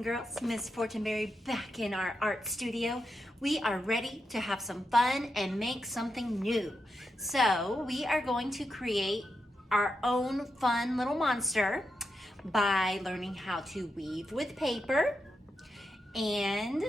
and girls, Miss Fortenberry back in our art studio. We are ready to have some fun and make something new. So we are going to create our own fun little monster by learning how to weave with paper and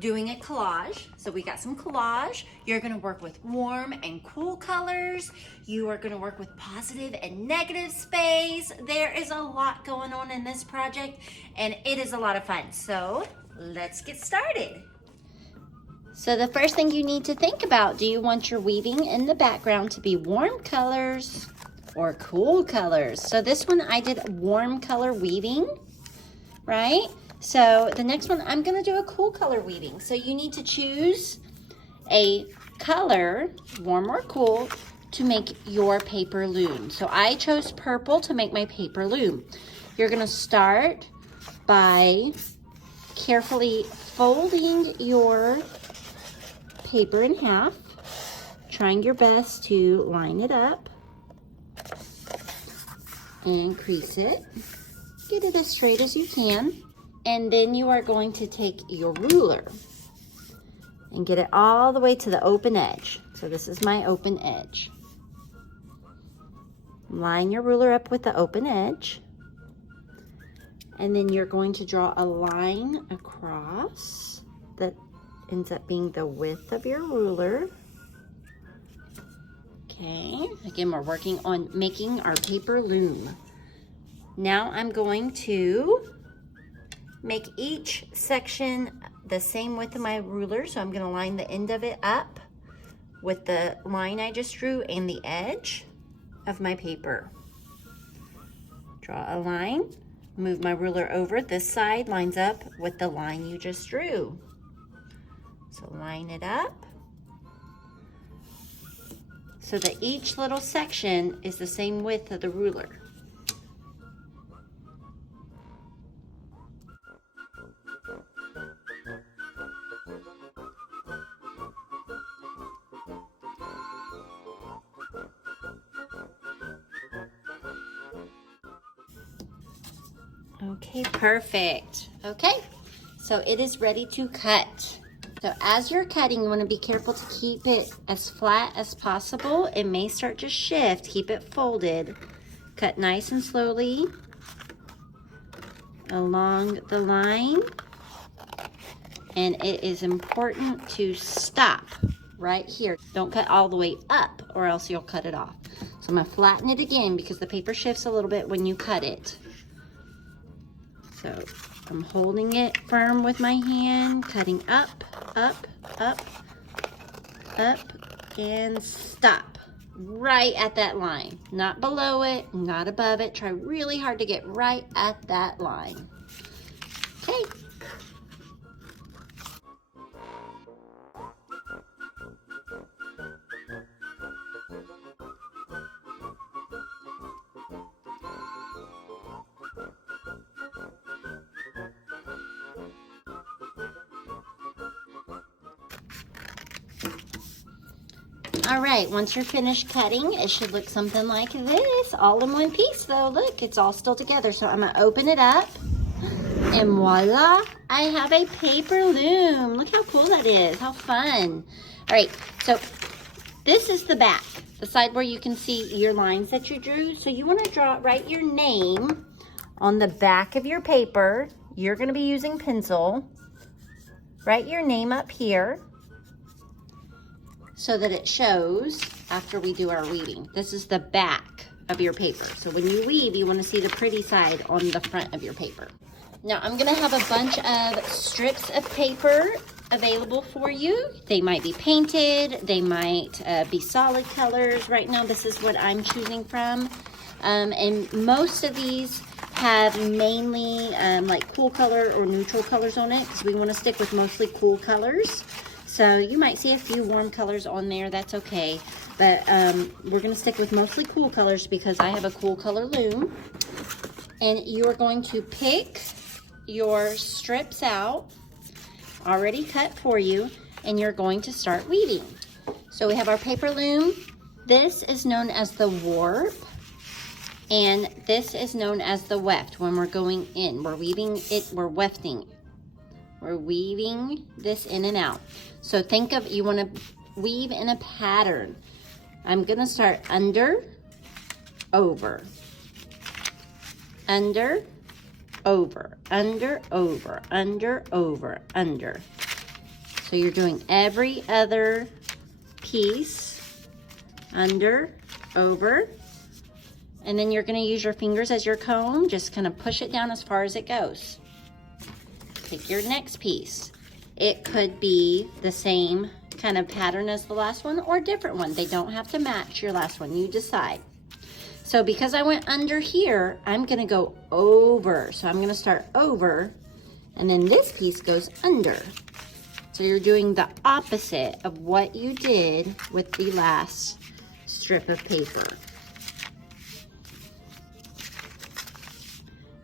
doing a collage. So we got some collage. You're gonna work with warm and cool colors. You are gonna work with positive and negative space. There is a lot going on in this project and it is a lot of fun. So let's get started. So the first thing you need to think about, do you want your weaving in the background to be warm colors or cool colors? So this one I did warm color weaving, right? So the next one, I'm gonna do a cool color weaving. So you need to choose a color, warm or cool, to make your paper loom. So I chose purple to make my paper loom. You're gonna start by carefully folding your paper in half, trying your best to line it up and crease it. Get it as straight as you can. And then you are going to take your ruler and get it all the way to the open edge. So this is my open edge. Line your ruler up with the open edge. And then you're going to draw a line across that ends up being the width of your ruler. Okay, again, we're working on making our paper loom. Now I'm going to make each section the same width of my ruler. So I'm gonna line the end of it up with the line I just drew and the edge of my paper. Draw a line, move my ruler over. This side lines up with the line you just drew. So line it up so that each little section is the same width of the ruler. Okay, perfect. Okay, so it is ready to cut. So as you're cutting, you want to be careful to keep it as flat as possible. It may start to shift. Keep it folded. Cut nice and slowly along the line. And it is important to stop right here. Don't cut all the way up or else you'll cut it off. So I'm going to flatten it again because the paper shifts a little bit when you cut it. So I'm holding it firm with my hand, cutting up, up, up, up, and stop right at that line. Not below it, not above it. Try really hard to get right at that line. Okay. All right, once you're finished cutting, it should look something like this, all in one piece though. Look, it's all still together. So I'm gonna open it up and voila, I have a paper loom. Look how cool that is, how fun. All right, so this is the back, the side where you can see your lines that you drew. So you wanna write your name on the back of your paper. You're gonna be using pencil. Write your name up here, so that it shows after we do our weaving. This is the back of your paper. So when you weave, you want to see the pretty side on the front of your paper. Now I'm gonna have a bunch of strips of paper available for you. They might be painted, they might be solid colors. Right now, this is what I'm choosing from. And most of these have mainly like cool color or neutral colors on it because we want to stick with mostly cool colors. So you might see a few warm colors on there, that's okay. But we're gonna stick with mostly cool colors because I have a cool color loom. And you are going to pick your strips out, already cut for you, and you're going to start weaving. So we have our paper loom. This is known as the warp. And this is known as the weft when we're going in. We're weaving it, we're wefting. We're weaving this in and out. So think of, you want to weave in a pattern. I'm gonna start under, over, under, over, under, over, under, over, under. So you're doing every other piece, under, over, and then you're gonna use your fingers as your comb, just kind of push it down as far as it goes. Take your next piece. It could be the same kind of pattern as the last one or a different one. They don't have to match your last one, you decide. So because I went under here, I'm gonna go over. So I'm gonna start over, and then this piece goes under. So you're doing the opposite of what you did with the last strip of paper.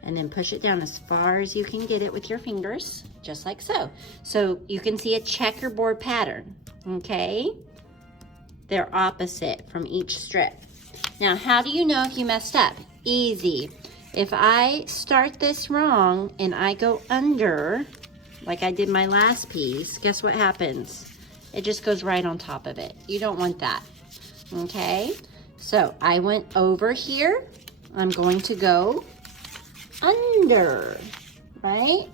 And then push it down as far as you can get it with your fingers, just like so. So you can see a checkerboard pattern, okay? They're opposite from each strip. Now, how do you know if you messed up? Easy. If I start this wrong and I go under, like I did my last piece, guess what happens? It just goes right on top of it. You don't want that, okay? So I went over here. I'm going to go under, right?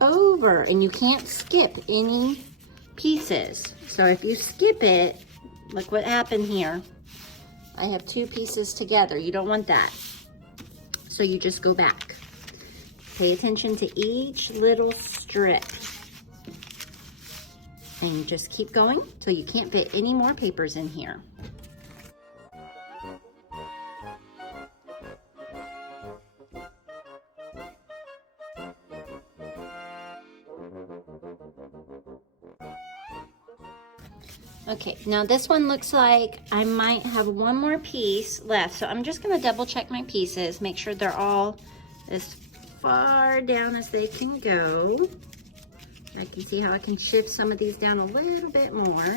Over, and you can't skip any pieces. So if you skip it, look what happened here. I have two pieces together. You don't want that. So you just go back. Pay attention to each little strip. And you just keep going till you can't fit any more papers in here. Okay, now this one looks like I might have one more piece left. So I'm just gonna double check my pieces, make sure they're all as far down as they can go. I can see how I can shift some of these down a little bit more.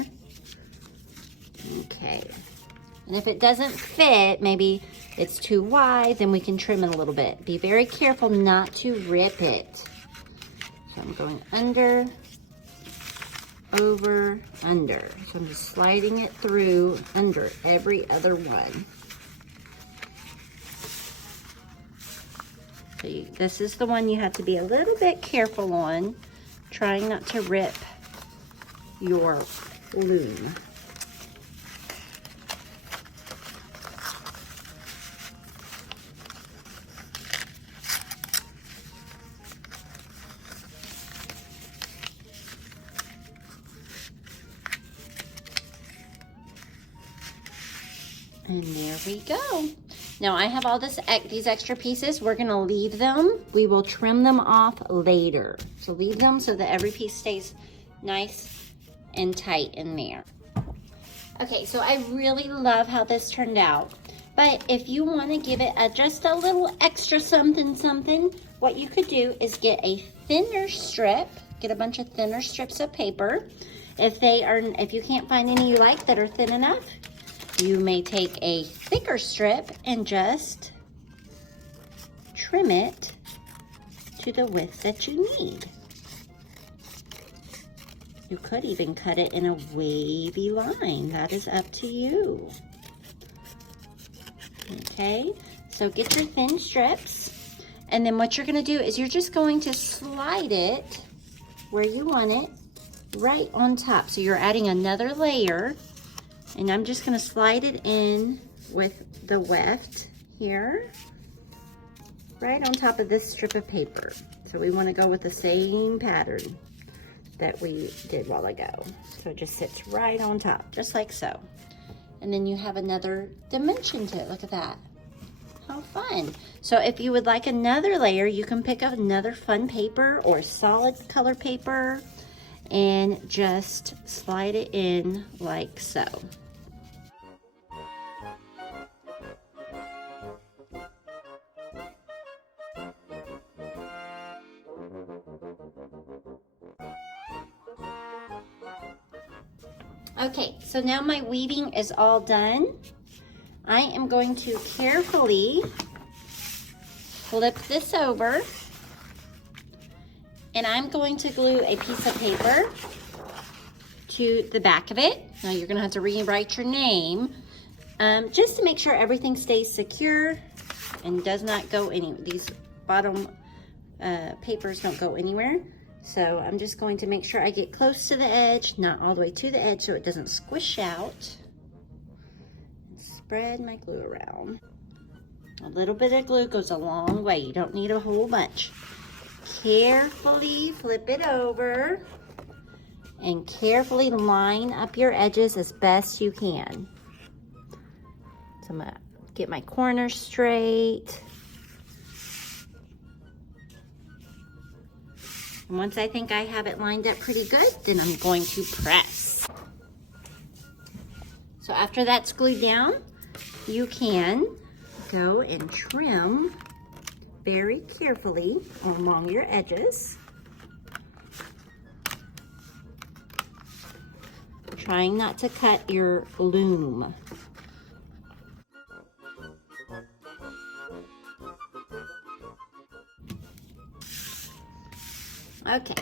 Okay, and if it doesn't fit, maybe it's too wide, then we can trim it a little bit. Be very careful not to rip it. So I'm going under, over, under. So I'm just sliding it through under every other one. So this is the one you have to be a little bit careful on, trying not to rip your loom. And there we go. Now I have all these extra pieces. We're gonna leave them. We will trim them off later. So leave them so that every piece stays nice and tight in there. Okay, so I really love how this turned out. But if you wanna give it just a little extra something, what you could do is get a thinner strip, get a bunch of thinner strips of paper. If you can't find any you like that are thin enough, you may take a thicker strip and just trim it to the width that you need. You could even cut it in a wavy line. That is up to you. Okay, so get your thin strips, and then what you're gonna do is you're just going to slide it where you want it, right on top. So you're adding another layer. And I'm just gonna slide it in with the weft here, right on top of this strip of paper. So we wanna go with the same pattern that we did a while ago. So it just sits right on top, just like so. And then you have another dimension to it, look at that. How fun. So if you would like another layer, you can pick up another fun paper or solid color paper and just slide it in like so. Okay, so now my weaving is all done. I am going to carefully flip this over, and I'm going to glue a piece of paper to the back of it. Now you're gonna have to rewrite your name just to make sure everything stays secure and does not go anywhere. These bottom papers don't go anywhere. So I'm just going to make sure I get close to the edge, not all the way to the edge so it doesn't squish out. Spread my glue around. A little bit of glue goes a long way. You don't need a whole bunch. Carefully flip it over and carefully line up your edges as best you can. So I'm gonna get my corners straight. And once I think I have it lined up pretty good, then I'm going to press. So after that's glued down, you can go and trim very carefully along your edges. Trying not to cut your loom. Okay,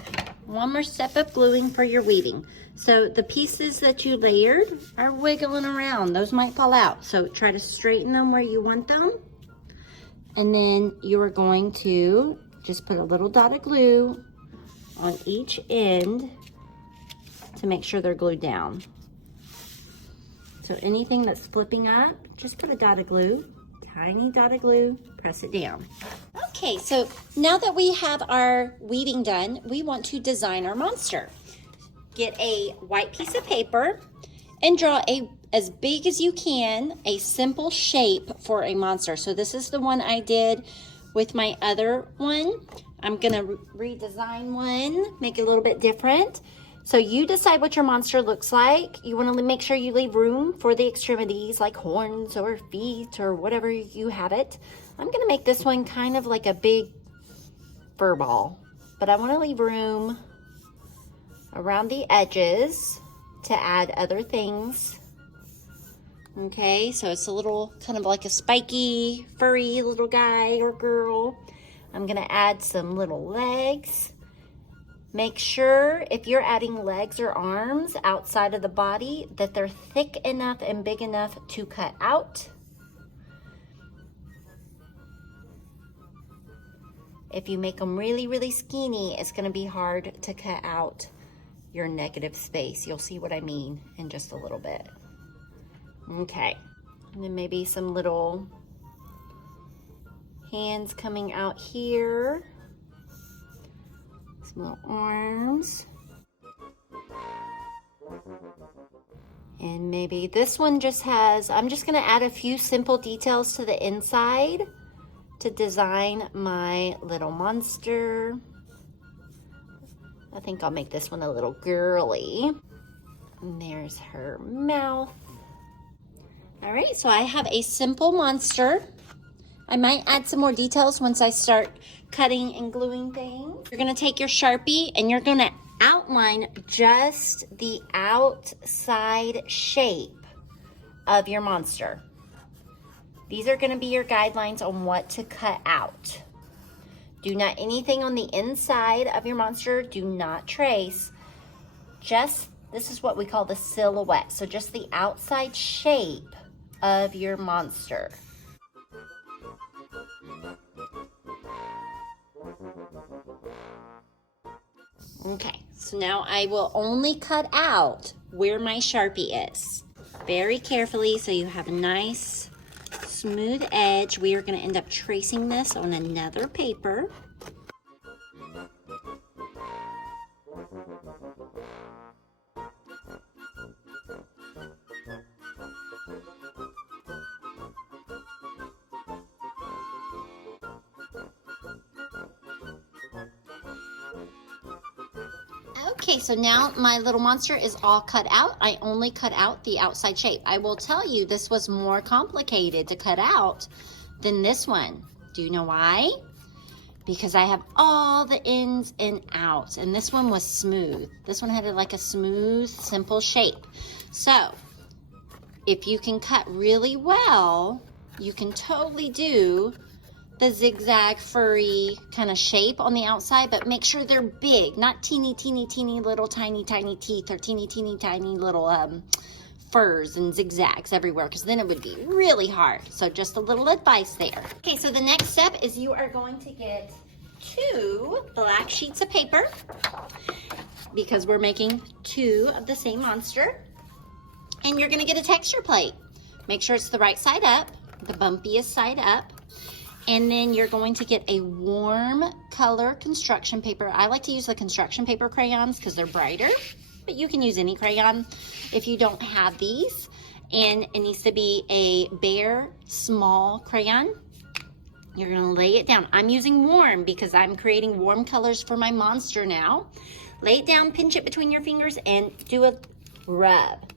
one more step of gluing for your weaving. So the pieces that you layered are wiggling around. Those might fall out. So try to straighten them where you want them. And then you are going to just put a little dot of glue on each end to make sure they're glued down. So anything that's flipping up, just put a dot of glue, tiny dot of glue, press it down. Okay, so now that we have our weaving done, we want to design our monster. Get a white piece of paper and draw as big as you can, a simple shape for a monster. So this is the one I did with my other one. I'm gonna redesign one, make it a little bit different. So you decide what your monster looks like. You wanna make sure you leave room for the extremities like horns or feet or whatever you have it. I'm gonna make this one kind of like a big fur ball, but I wanna leave room around the edges to add other things. Okay, so it's a little kind of like a spiky, furry little guy or girl. I'm gonna add some little legs. Make sure if you're adding legs or arms outside of the body that they're thick enough and big enough to cut out. If you make them really, really skinny, it's gonna be hard to cut out your negative space. You'll see what I mean in just a little bit. Okay, and then maybe some little hands coming out here. Some little arms. And maybe this one just has, I'm just gonna add a few simple details to the inside to design my little monster. I think I'll make this one a little girly. And there's her mouth. All right, so I have a simple monster. I might add some more details once I start cutting and gluing things. You're gonna take your Sharpie and you're gonna outline just the outside shape of your monster. These are gonna be your guidelines on what to cut out. Do not anything on the inside of your monster, do not trace. Just, this is what we call the silhouette. So just the outside shape of your monster. Okay, so now I will only cut out where my Sharpie is. Very carefully so you have a nice smooth edge. We are going to end up tracing this on another paper. Okay, so now my little monster is all cut out. I only cut out the outside shape. I will tell you this was more complicated to cut out than this one. Do you know why? Because I have all the ins and outs, and this one was smooth. This one had like a smooth, simple shape. So if you can cut really well, you can totally do the zigzag furry kind of shape on the outside, but make sure they're big, not teeny little tiny teeth or teeny tiny little furs and zigzags everywhere, because then it would be really hard. So just a little advice there. Okay, so the next step is you are going to get 2 black sheets of paper, because we're making 2 of the same monster. And you're gonna get a texture plate. Make sure it's the right side up, the bumpiest side up. And then you're going to get a warm color construction paper. I like to use the construction paper crayons because they're brighter, but you can use any crayon if you don't have these. And it needs to be a bare, small crayon. You're gonna lay it down. I'm using warm because I'm creating warm colors for my monster now. Lay it down, pinch it between your fingers, and do a rub.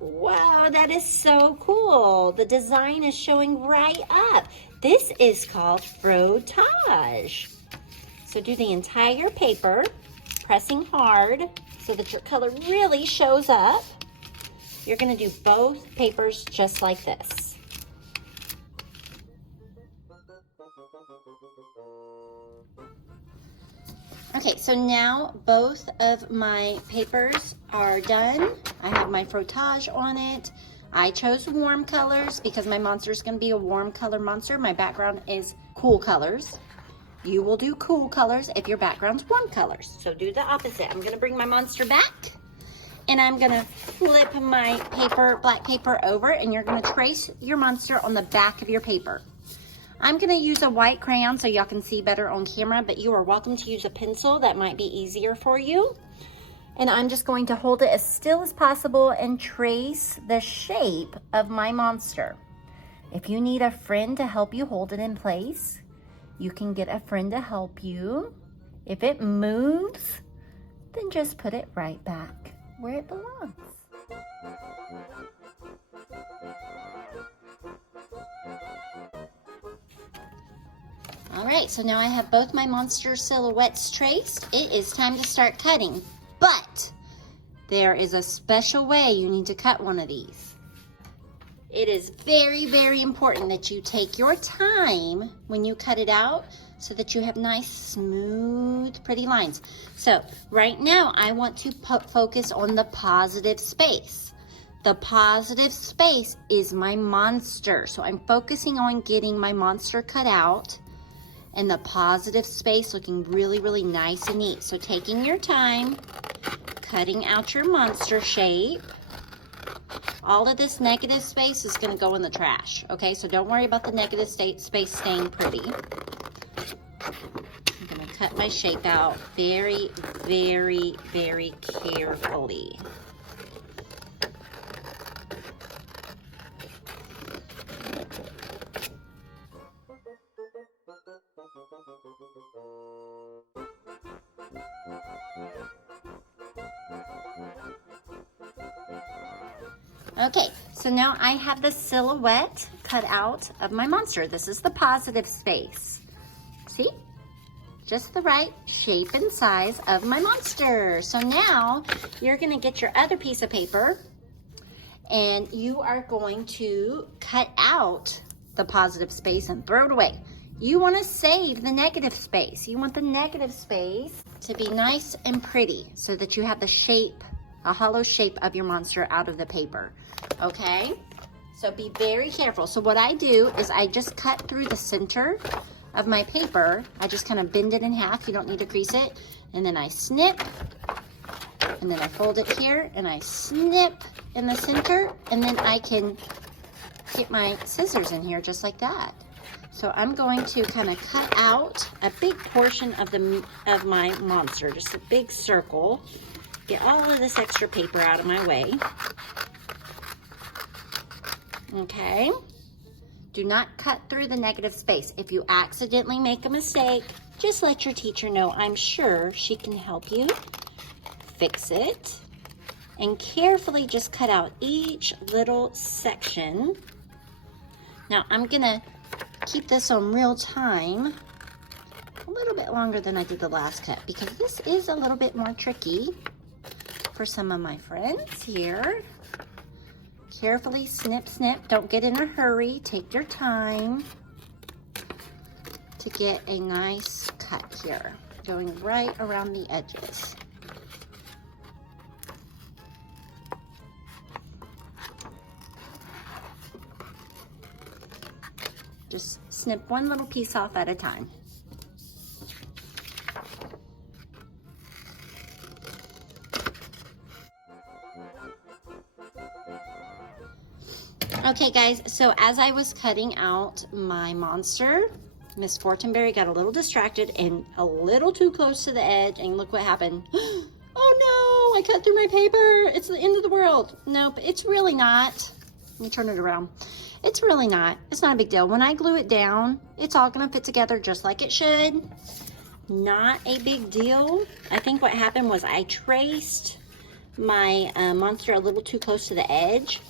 Wow, that is so cool. The design is showing right up. This is called Frotage. So do the entire paper, pressing hard so that your color really shows up. You're gonna do both papers just like this. Okay, so now both of my papers are done. I have my Frotage on it. I chose warm colors because my monster is going to be a warm color monster. My background is cool colors. You will do cool colors if your background's warm colors. So do the opposite. I'm going to bring my monster back, and I'm going to flip my paper, black paper over, and you're going to trace your monster on the back of your paper. I'm going to use a white crayon so y'all can see better on camera, but you are welcome to use a pencil. That might be easier for you. And I'm just going to hold it as still as possible and trace the shape of my monster. If you need a friend to help you hold it in place, you can get a friend to help you. If it moves, then just put it right back where it belongs. All right, so now I have both my monster silhouettes traced. It is time to start cutting, but there is a special way you need to cut one of these. It is very, very important that you take your time when you cut it out so that you have nice, smooth, pretty lines. So right now I want to focus on the positive space. The positive space is my monster. So I'm focusing on getting my monster cut out and the positive space looking really, really nice and neat. So taking your time, cutting out your monster shape. All of this negative space is gonna go in the trash, okay? So don't worry about the negative space staying pretty. I'm gonna cut my shape out very, very, very carefully. Okay, so now I have the silhouette cut out of my monster. This is the positive space. See? Just the right shape and size of my monster. So now you're gonna get your other piece of paper and you are going to cut out the positive space and throw it away. You wanna save the negative space. You want the negative space to be nice and pretty so that you have the shape, a hollow shape of your monster out of the paper, okay? So be very careful. So what I do is I just cut through the center of my paper. I just kind of bend it in half. You don't need to crease it. And then I snip, and then I fold it here, and I snip in the center, and then I can get my scissors in here just like that. So I'm going to kind of cut out a big portion of my monster, just a big circle. Get all of this extra paper out of my way. Okay. Do not cut through the negative space. If you accidentally make a mistake, just let your teacher know. I'm sure she can help you fix it. And carefully just cut out each little section. Now I'm gonna keep this on real time a little bit longer than I did the last cut because this is a little bit more tricky for some of my friends here. Carefully snip, snip. Don't get in a hurry. Take your time. to get a nice cut here, going right around the edges. Just snip one little piece off at a time. Okay guys, so as I was cutting out my monster, Miss Fortenberry got a little distracted and a little too close to the edge, and look what happened. Oh no, I cut through my paper. It's the end of the world. Nope, it's really not. Let me turn it around. It's really not. It's not a big deal. When I glue it down, it's all gonna fit together just like it should. Not a big deal. I think what happened was I traced my monster a little too close to the edge.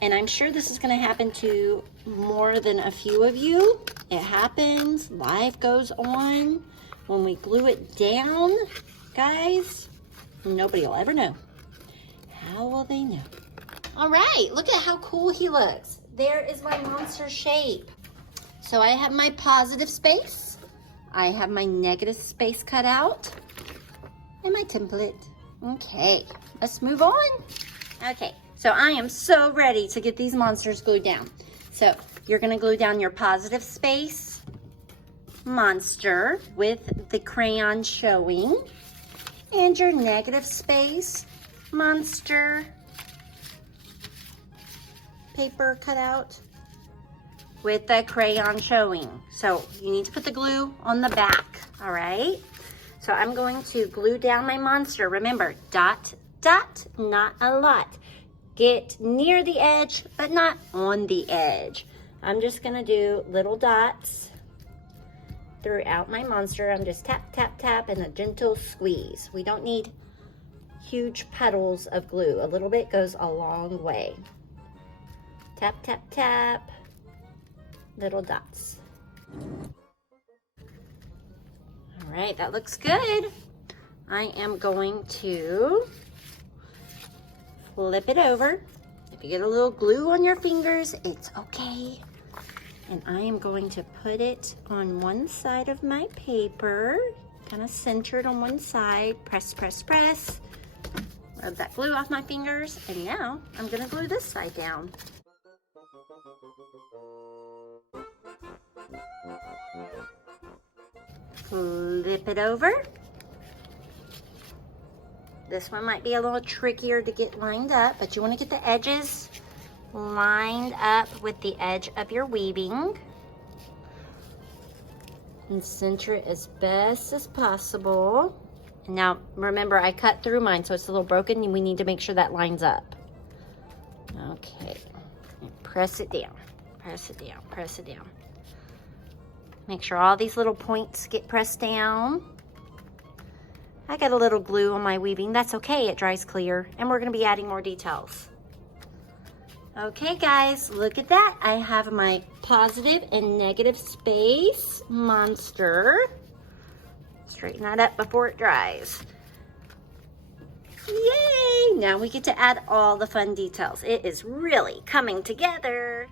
And I'm sure this is gonna happen to more than a few of you. It happens, life goes on. When we glue it down, guys, nobody will ever know. How will they know? All right, look at how cool he looks. There is my monster shape. So I have my positive space. I have my negative space cut out. And my template. Okay, let's move on. Okay, so I am so ready to get these monsters glued down. So you're gonna glue down your positive space monster with the crayon showing, and your negative space monster paper cut out with the crayon showing. So you need to put the glue on the back, all right? So I'm going to glue down my monster. Remember, dot, dot, not a lot. Get near the edge, but not on the edge. I'm just gonna do little dots throughout my monster. I'm just tap, tap, tap, and a gentle squeeze. We don't need huge puddles of glue. A little bit goes a long way. Tap, tap, tap, little dots. All right, that looks good. I am going to flip it over. If you get a little glue on your fingers, it's okay. And I am going to put it on one side of my paper, kind of centered on one side. Press, press, press. Rub that glue off my fingers. And now I'm gonna glue this side down. Flip it over. This one might be a little trickier to get lined up, but you want to get the edges lined up with the edge of your weaving. And center it as best as possible. And now remember, I cut through mine, so it's a little broken, and we need to make sure that lines up. Okay, press it down, press it down, press it down. Make sure all these little points get pressed down. I got a little glue on my weaving. That's okay, it dries clear. And we're gonna be adding more details. Okay guys, look at that. I have my positive and negative space monster. Straighten that up before it dries. Yay! Now we get to add all the fun details. It is really coming together.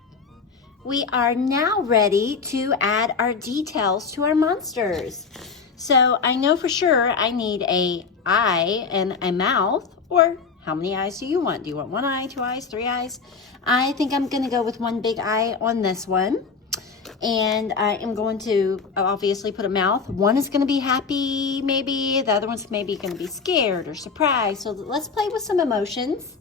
We are now ready to add our details to our monsters. So I know for sure I need an eye and a mouth, or how many eyes do you want? Do you want one eye, two eyes, three eyes? I think I'm gonna go with one big eye on this one. And I am going to obviously put a mouth. One is gonna be happy, maybe. The other one's maybe gonna be scared or surprised. So let's play with some emotions.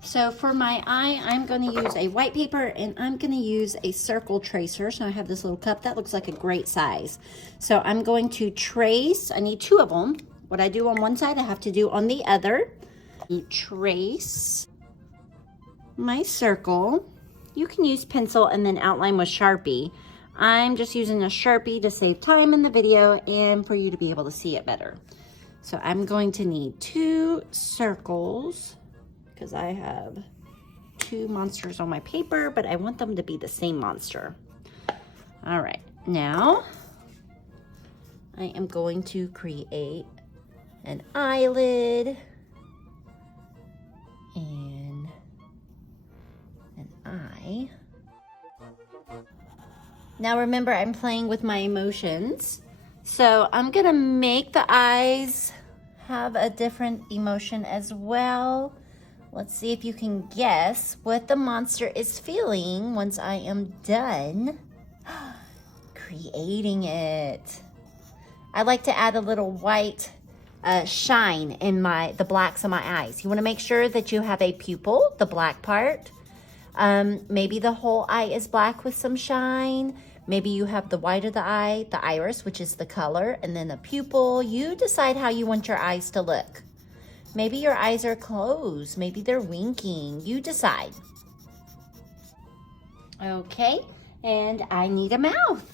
So for my eye, I'm going to use a white paper, and I'm going to use a circle tracer. So I have this little cup that looks like a great size. So I'm going to trace. I need two of them. What I do on one side, I have to do on the other. Trace my circle. You can use pencil and then outline with Sharpie. I'm just using a Sharpie to save time in the video and for you to be able to see it better. So I'm going to need two circles, because I have two monsters on my paper, but I want them to be the same monster. All right, now I am going to create an eyelid and an eye. Now remember, I'm playing with my emotions. So I'm gonna make the eyes have a different emotion as well. Let's see if you can guess what the monster is feeling once I am done creating it. I like to add a little white shine in the blacks of my eyes. You wanna make sure that you have a pupil, the black part. Maybe the whole eye is black with some shine. Maybe you have the white of the eye, the iris, which is the color, and then the pupil. You decide how you want your eyes to look. Maybe your eyes are closed. Maybe they're winking. You decide. Okay, and I need a mouth.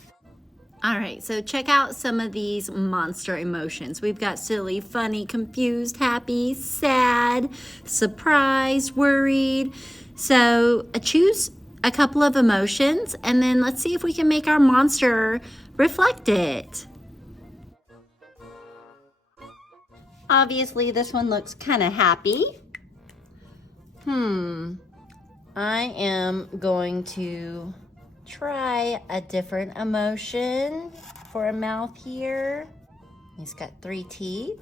All right, so check out some of these monster emotions. We've got silly, funny, confused, happy, sad, surprised, worried. So choose a couple of emotions, and then let's see if we can make our monster reflect it. Obviously, this one looks kind of happy. I am going to try a different emotion for a mouth here. He's got 3 teeth.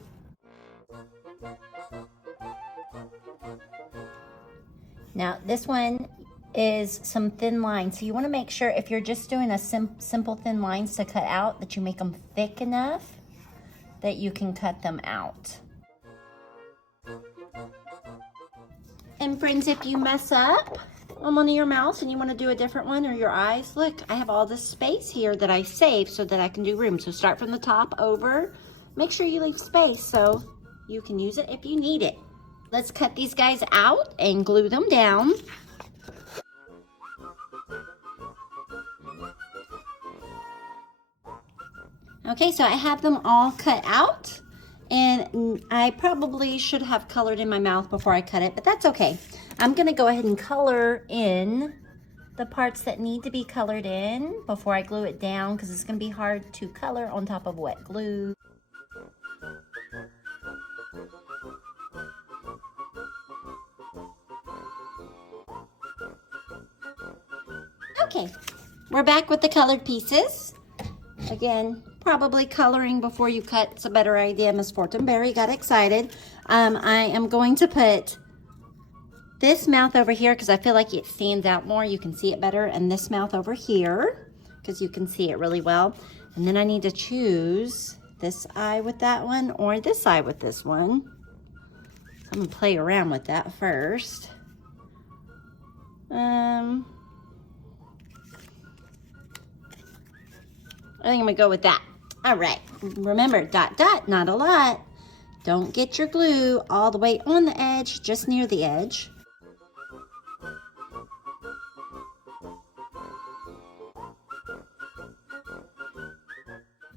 Now, this one is some thin lines. So you want to make sure if you're just doing a simple thin lines to cut out, that you make them thick enough that you can cut them out. And friends, if you mess up on one of your mouths and you want to do a different one, or your eyes, look, I have all this space here that I saved so that I can do room. So start from the top over. Make sure you leave space so you can use it if you need it. Let's cut these guys out and glue them down. Okay, so I have them all cut out, and I probably should have colored in my mouth before I cut it, but that's okay. I'm gonna go ahead and color in the parts that need to be colored in before I glue it down, because it's gonna be hard to color on top of wet glue. Okay, we're back with the colored pieces. Again, probably coloring before you cut is a better idea. Miss Fortenberry got excited. I am going to put this mouth over here because I feel like it stands out more. You can see it better. And this mouth over here because you can see it really well. And then I need to choose this eye with that one or this eye with this one. So I'm going to play around with that first. I think I'm gonna go with that. All right, remember, dot, dot, not a lot. Don't get your glue all the way on the edge, just near the edge.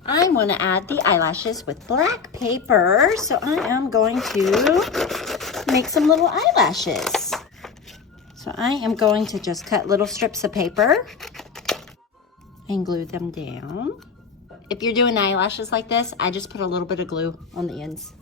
I want to add the eyelashes with black paper, so I am going to make some little eyelashes. So I am going to just cut little strips of paper and glue them down. If you're doing eyelashes like this, I just put a little bit of glue on the ends.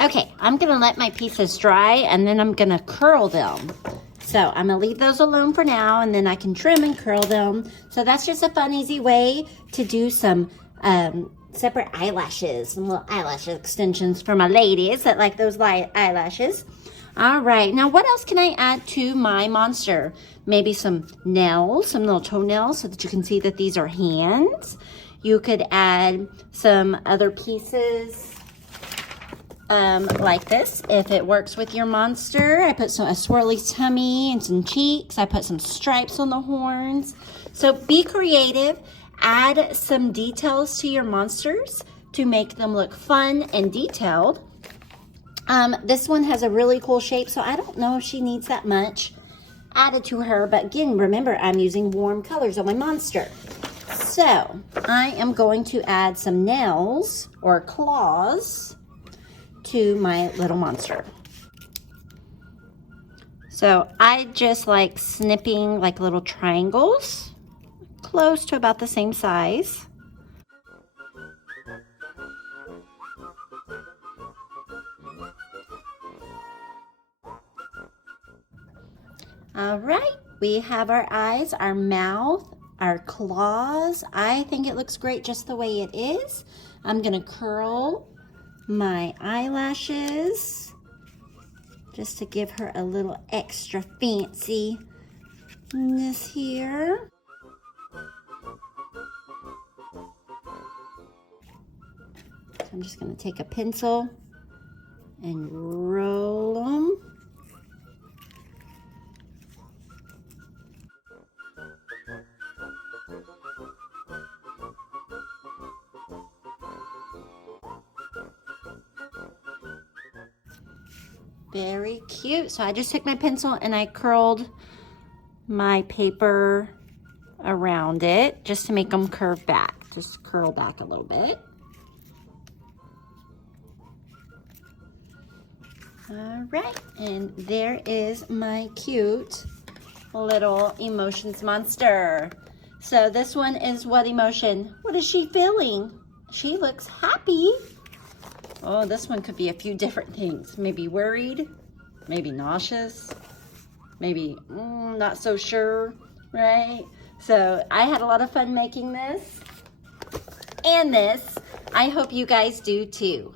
Okay, I'm gonna let my pieces dry and then I'm gonna curl them. So I'm gonna leave those alone for now, and then I can trim and curl them. So that's just a fun, easy way to do some separate eyelashes, some little eyelash extensions for my ladies that like those light eyelashes. All right, now what else can I add to my monster? Maybe some nails, some little toenails so that you can see that these are hands. You could add some other pieces like this if it works with your monster. I put a swirly tummy and some cheeks. I put some stripes on the horns. So be creative. Add some details to your monsters to make them look fun and detailed. This one has a really cool shape, so I don't know if she needs that much added to her. But again, remember, I'm using warm colors on my monster. So I am going to add some nails or claws to my little monster. So I just like snipping like little triangles, close to about the same size. All right, we have our eyes, our mouth, our claws. I think it looks great just the way it is. I'm gonna curl my eyelashes just to give her a little extra fanciness here. So I'm just gonna take a pencil and roll them. Very cute. So I just took my pencil and I curled my paper around it just to make them curve back. Just curl back a little bit. All right, and there is my cute little emotions monster. So this one is what emotion? What is she feeling? She looks happy. Oh, this one could be a few different things. Maybe worried, maybe nauseous, maybe not so sure, right? So I had a lot of fun making this and this. I hope you guys do too.